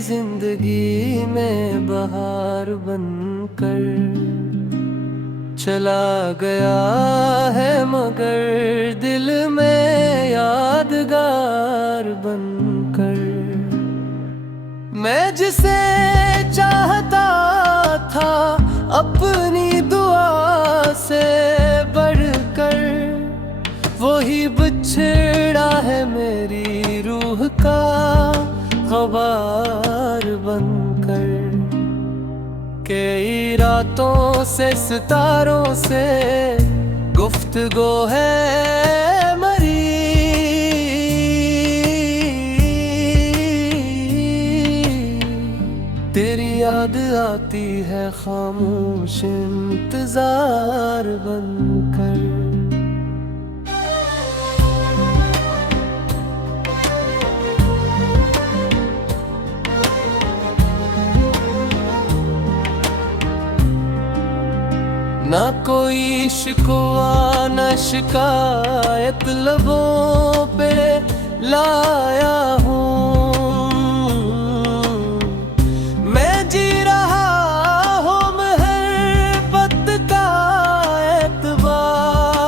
जिंदगी में बहार बनकर चला गया है, मगर दिल में यादगार बनकर। मैं जिसे चाहता था अपनी दुआ से बढ़कर, वही बिछड़ा है मेरी रूह का ग़बार बनकर। कई रातों से सितारों से गुफ्तगू है मरी, तेरी याद आती है खामोश इंतजार बनकर। ना कोई शिकवा न शिकायत लबों पे लाया हूँ, मैं जी रहा हूँ मोहब्बत का एतबार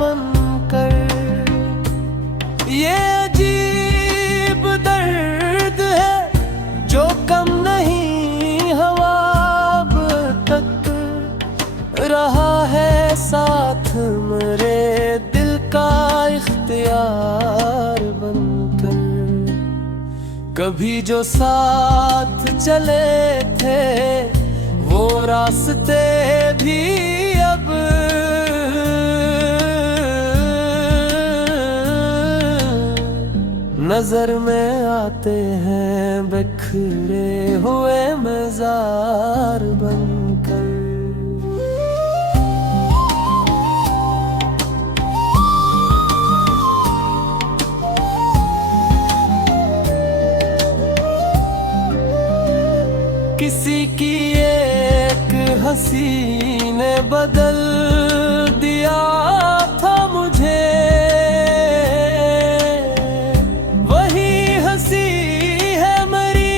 बनकर। ये अजीब दर्द है जो कम नहीं हवा तक रहा है, साथ मेरे दिल का इख्तियार बनकर। कभी जो साथ चले थे वो रास्ते भी अब नजर में आते हैं, बिखरे हुए मज़ार बनकर। किसी की एक हंसी ने बदल दिया था मुझे, वही हंसी है मेरी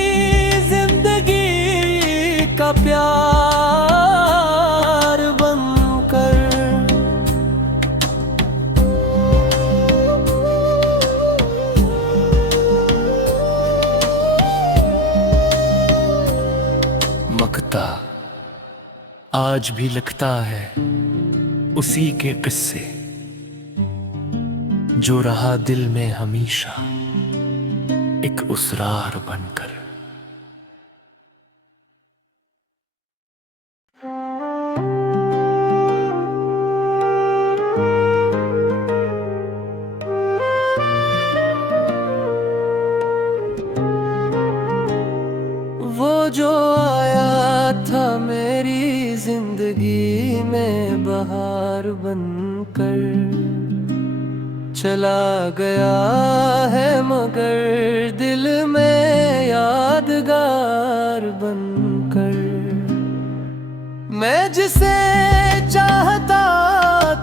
जिंदगी का प्यार बनकर। मकता आज भी लगता है उसी के किस्से, जो रहा दिल में हमेशा एक उसरार बनकर। वो जो आया था मेरी जिंदगी में बहार बनकर चला गया है, मगर दिल में यादगार बनकर। मैं जिसे चाहता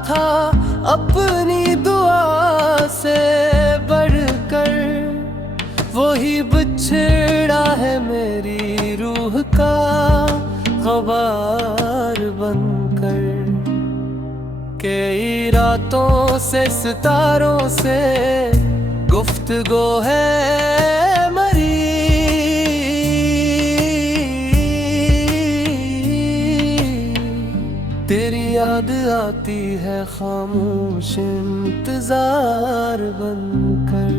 था अपनी दुआ से बढ़कर, वही बिछड़ा है मेरी रूह का ग़बार बनकर। कई रातों से सितारों से गुफ्तगू है मरी, तेरी याद आती है खामोश इंतजार बनकर।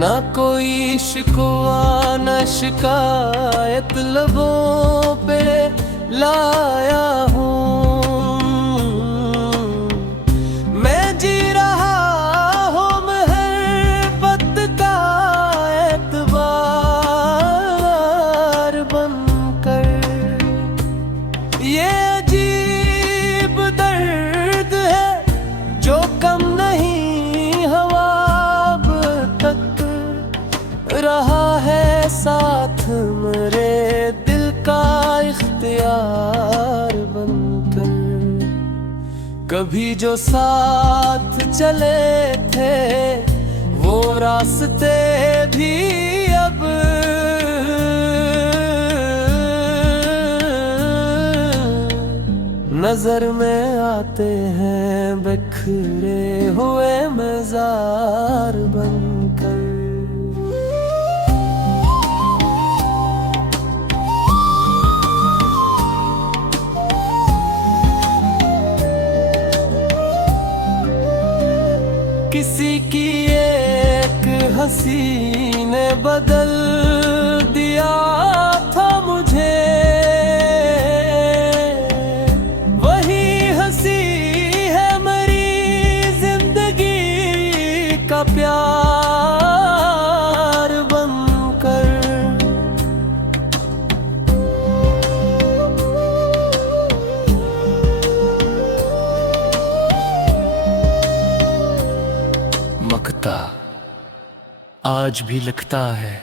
ना कोई शिकवा न शिकायत लबों पे लाया हूँ, मैं जी रहा हूँ मोहब्बत का एतबार बनकर। ये अजीब दर्द है जो कम नहीं हवा तक रहा है, साथ मेरे दिल कभी जो साथ चले थे वो रास्ते भी अब नजर में आते हैं, बिखरे हुए मजार बनकर। किसी की एक हंसी ने बदल दिया था मुझे, वही हंसी है मेरी जिंदगी का प्यार बनकर। मकता आज भी लिखता है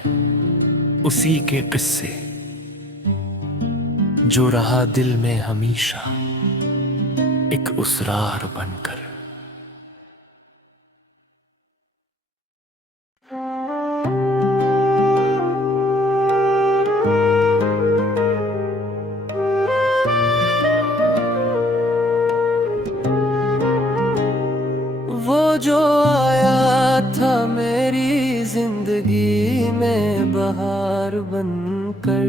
उसी के किस्से, जो रहा दिल में हमेशा एक उसरार बनकर। वो जो आया था मेरी जिंदगी में बहार बनकर,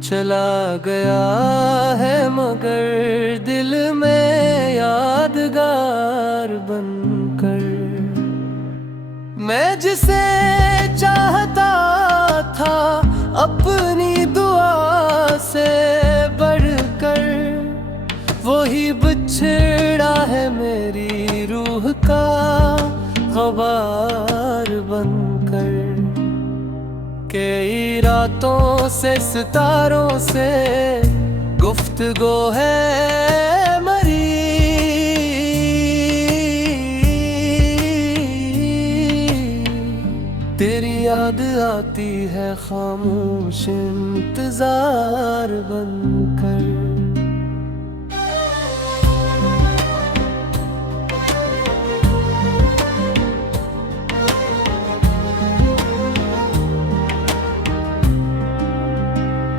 चला गया है मगर दिल में यादगार बनकर। मैं जिसे चाहता था अपनी दुआ से बढ़कर, वही बिछड़ा है मेरी रूह का ग़बार बनकर। कई रातों से सितारों से गुफ्तगू है मरी, तेरी याद आती है खामोश इंतजार बनकर।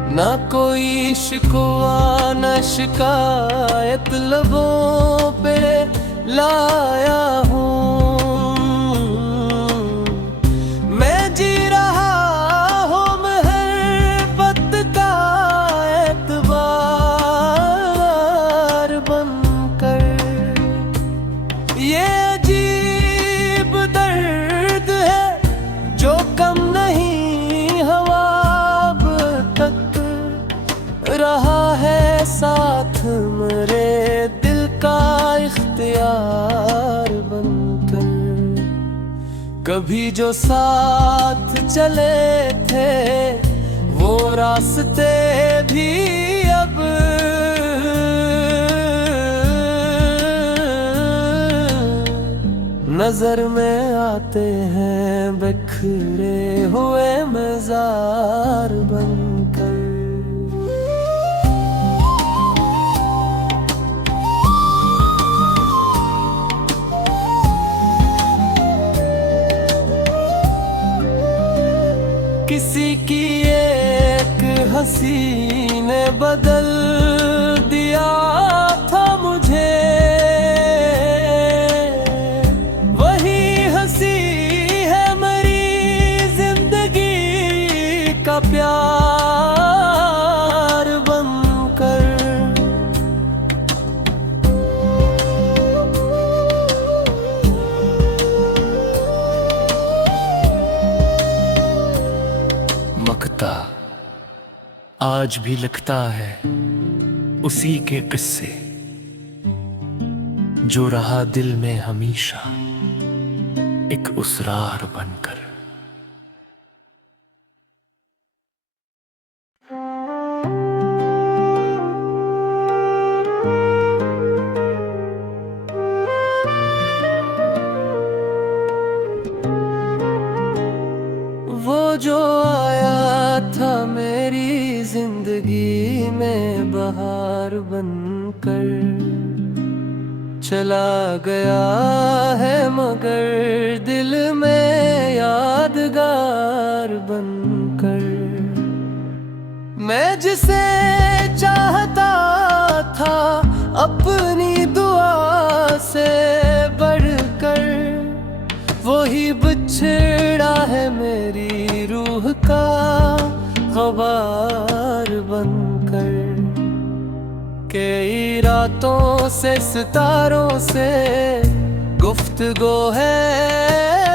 ना कोई शिकवा न शिकायत लबों पे लाया हूँ, मैं जी रहा हूँ मोहब्बत का एतबार बनकर। ये अजीब दर्द है जो कम नहीं हवा रहा है साथ मेरे दिल का इख्तियार बनकर। कभी जो साथ चले थे वो रास्ते भी अब नजर में आते हैं, बिखरे हुए मजार बनकर। किसी की एक हंसी ने बदल दिया था मुझे, वही हंसी है मेरी जिंदगी का प्यार बनकर। मकता आज भी लिखता है उसी के किस्से, जो रहा दिल में हमेशा एक उसरार बनकर। वो जो आया था मेरी जिंदगी में बहार बनकर, चला गया है मगर दिल में यादगार बनकर। मैं जिसे चाहता था अपनी दुआ से बढ़कर, वही बिछड़ा है मेरी रूह का ग़बार बनकर। कई रातों से सितारों से गुफ्तगू है